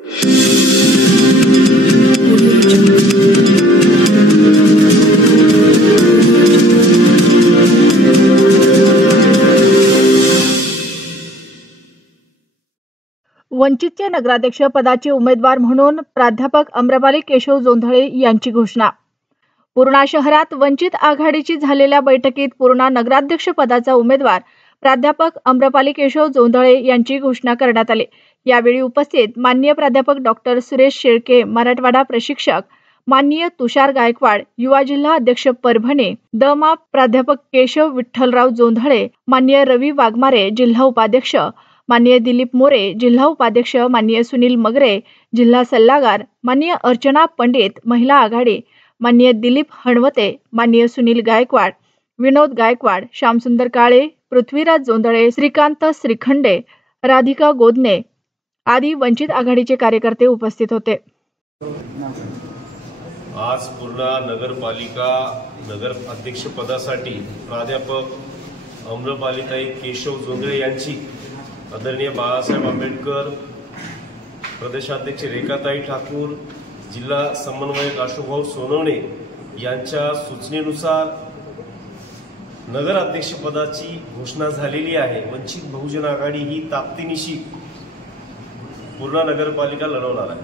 वंचितच्या नगराध्यक्ष पदाचे उमेदवार म्हणून प्राध्यापक अम्रपाली केशव जोंधळे यांची घोषणा। पूर्णा शहरात वंचित आघाडीची झालेल्या बैठकीत पूर्णा नगराध्यक्ष पदाचा उमेदवार प्राध्यापक अम्रपाली केशव जोंधळे यांची घोषणा करण्यात आली। यावेळी उपस्थित माननीय प्राध्यापक डॉक्टर सुरेश शेळके मराठवाडा प्रशिक्षक, माननीय तुषार गायकवाड युवा जिल्हा अध्यक्ष परभणी, द.मा. प्राध्यापक केशव विठ्ठलराव जोंधळे, माननीय रवी वाघमारे जिल्हा उपाध्यक्ष, माननीय दिलीप मोरे जिल्हा उपाध्यक्ष, माननीय सुनील मगरे जिल्हा सल्लागार, माननीय अर्चना पंडित महिला आघाडी, माननीय दिलीप हणवते, माननीय सुनील गायकवाड, विनोद गायकवाड, श्यामसुंदर काळे, पृथ्वीराज जोंधळे, श्रीकांत श्रीखंडे, राधिका गोदने आदी वंचित आघाडीचे कार्यकर्ते उपस्थित होते। आज पूर्णा नगरपालिका नगर अध्यक्ष पदासाठी प्राध्यापक अम्रपालीताई केशव जोंधळे यांची आदरणीय बाळासाहेब आंबेडकर, प्रदेशाध्यक्ष रेखाताई ठाकूर, जिल्हा समन्वयक अशोकभाऊ सोनवणे यांच्या सूचनेनुसार नगर अध्यक्षपदाची घोषणा झालेली आहे। वंचित बहुजन आघाडी ही ताकदीनिशी पूर्णा नगरपालिका लढवणार आहे।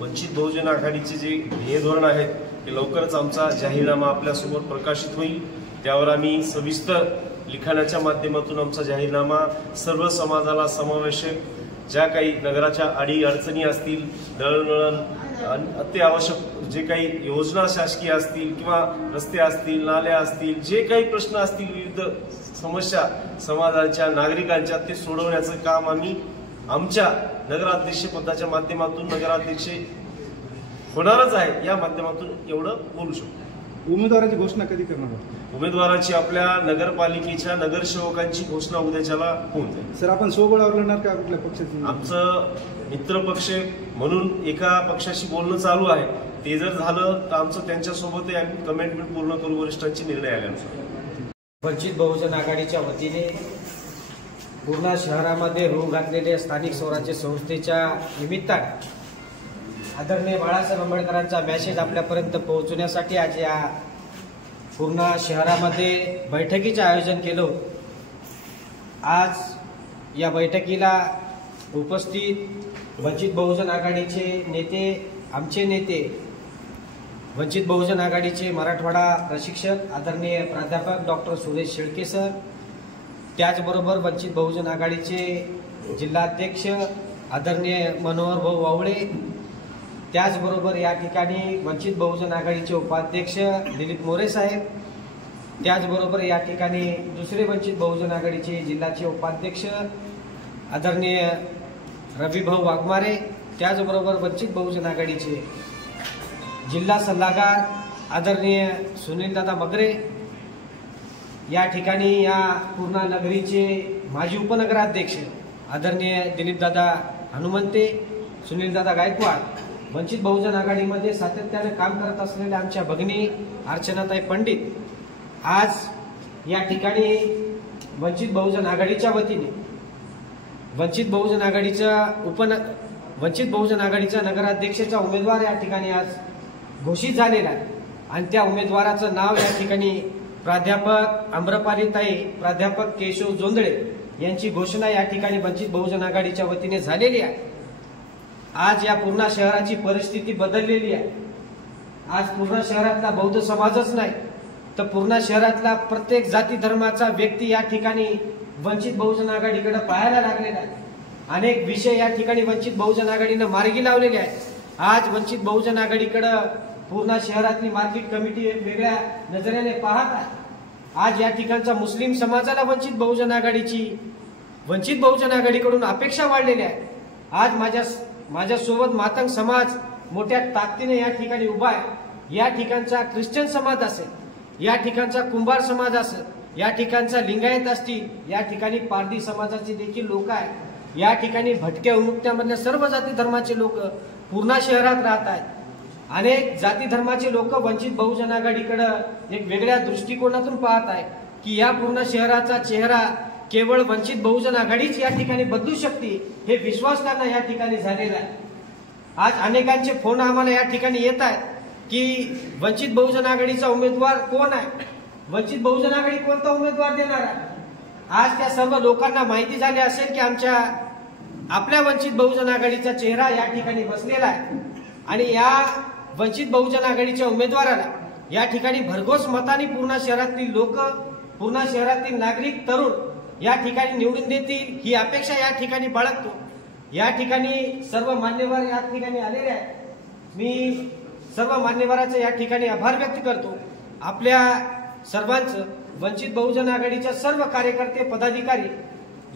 वंचित बहुजन आघाडीचे जे ध्येय धोरण आहेत ते लवकरच आमचा जाहीरनामा आपल्यासमोर प्रकाशित होईल। त्यावर आम्ही सविस्तर लिखाणाच्या माध्यमातून आमचा जाहीरनामा सर्व समाजाला समावेशक ज्या काही नगराच्या अडी अडचणी असतील, दळणवळण अत्यावश्यक जे काही योजना शासकीय असतील किंवा रस्ते असतील, नाले असतील, जे काही प्रश्न असतील, विविध समस्या समाजाच्या नागरिकांच्या ते सोडवण्याचं काम आम्ही आमच्या नगराध्यक्ष पदाच्या माध्यमातून नगराध्यक्ष होणारच आहे या माध्यमातून एवढं बोलू शकतो। उमेदवाराची घोषणा कधी करणार? उमेदवाराची आपल्या नगरपालिकेच्या नगरसेवकांची घोषणा उद्याच्याला होऊन जाईल। सर, आपण सोबळावर लढणार का कुठल्या पक्षाची? आमचं मित्र पक्ष म्हणून एका पक्षाशी बोलणं चालू आहे। ते जर झालं तर आमचं त्यांच्यासोबत आम्ही कमिटमेंट पूर्ण करू वरिष्ठांचे निर्णय आल्यानुसार। वंचित बहुजन आघाडीच्या वतीने पूर्णा शहरामध्ये रूळ घातलेल्या स्थानिक स्वराज्य संस्थेच्या निमित्ताने आदरणीय बाळासाहेब आंबेडकरांचा मेसेज आपल्यापर्यंत पोहोचवण्यासाठी आज या पूर्णा शहरामध्ये बैठकीचे आयोजन केलं। आज या बैठकीला उपस्थित वंचित बहुजन आघाडीचे नेते, आमचे नेते, वंचित बहुजन आघाडीचे मराठवाडा प्रशिक्षक आदरणीय प्राध्यापक डॉक्टर सुरेश शेळके सर, त्याचबरोबर वंचित बहुजन आघाडीचे जिल्हाध्यक्ष आदरणीय मनोहर भाऊ वावळे, त्याचबरोबर या ठिकाणी वंचित बहुजन आघाडीचे उपाध्यक्ष दिलीप मोरे साहेब, त्याचबरोबर या ठिकाणी दुसरे वंचित बहुजन आघाडीचे जिल्ह्याचे उपाध्यक्ष आदरणीय रविभाऊ वाघमारे, त्याचबरोबर वंचित बहुजन आघाडीचे जिल्हा सल्लागार आदरणीय सुनीलदादा मगरे, या ठिकाणी या पूर्णा नगरीचे माजी उपनगराध्यक्ष आदरणीय दिलीपदादा हनुमंते, सुनीलदादा गायकवाड, वंचित बहुजन आघाडीमध्ये सातत्याने काम करत असलेल्या आमच्या भगिनी अर्चनाताई पंडित, आज या ठिकाणी वंचित बहुजन आघाडीच्या वतीने वंचित बहुजन आघाडीचा नगराध्यक्षाचा उमेदवार या ठिकाणी आज घोषित झालेला आहे आणि त्या उमेदवाराचं नाव या ठिकाणी प्राध्यापक अम्रपालीताई प्राध्यापक केशव जोंधळे यांची घोषणा या ठिकाणी वंचित बहुजन आघाडीच्या वतीने झालेली आहे। आज या पूर्णा शहराची परिस्थिती बदललेली आहे। आज पूर्णा शहरातला बौद्ध समाजच नाही तर पूर्णा शहरातला प्रत्येक जाती धर्माचा व्यक्ती या ठिकाणी वंचित बहुजन आघाडीकडे पाहायला लागलेला आहे। अनेक विषय या ठिकाणी वंचित बहुजन आघाडीने मार्गी लावलेले आहेत। आज वंचित बहुजन आघाडीकडे पूर्णा शहरातली मार्केट कमिटी वेगळ्या नजरेने पाहत आहे। आज या ठिकाणचा मुस्लिम समाजाला वंचित बहुजन आघाडीकडून अपेक्षा वाढलेल्या आहेत। आज माझ्यासोबत मातंग समाज मोठ्या ताकदीने या ठिकाणी उभा आहे। या ठिकाणचा ख्रिश्चन समाज असेल, या ठिकाणचा कुंभार समाज असेल, या ठिकाणचा लिंगायत असतील, या ठिकाणी पारधी समाजाचे देखील लोक आहेत। या ठिकाणी भटक्या विमुक्त्यामधल्या सर्व जाती धर्माचे लोक पूर्णा शहरात राहत आहेत। अनेक जाती धर्माचे लोक वंचित बहुजन आघाडीकडे एक वेगळ्या दृष्टिकोनातून पाहत आहेत की या पूर्ण शहराचा चेहरा केवळ वंचित बहुजन आघाडीच या ठिकाणी बदलू शकते हे विश्वास त्यांना या ठिकाणी झालेला आहे। आज अनेकांचे फोन आम्हाला या ठिकाणी येत आहेत की वंचित बहुजन आघाडीचा उमेदवार कोण आहे, वंचित बहुजन आघाडी कोणता उमेदवार देणार आहे। आज त्या सर्व लोकांना माहिती झाली असेल की आपल्या वंचित बहुजन आघाडीचा चेहरा या ठिकाणी बसलेला आहे आणि या वंचित बहुजन आघाडीच्या उमेदवाराला या ठिकाणी भरघोस मताने पूर्णा शहरातील लोक, पूर्णा शहरातील नागरिक, तरुण या ठिकाणी निवडून देतील ही अपेक्षा या ठिकाणी बाळगतो। या ठिकाणी सर्व मान्यवर या ठिकाणी आलेले आहेत। मी सर्व मान्यवरांचे या ठिकाणी आभार व्यक्त करतो। आपल्या सर्वांचं वंचित बहुजन आघाडीच्या सर्व कार्यकर्ते, पदाधिकारी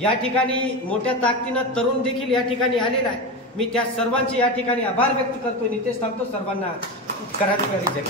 या ठिकाणी मोठ्या ताकदीनं, तरुण देखील या ठिकाणी आलेला आहे। मी त्या सर्वांचे या ठिकाणी आभार व्यक्त करतो। नितेश थांबतो, सर्वांना करावी.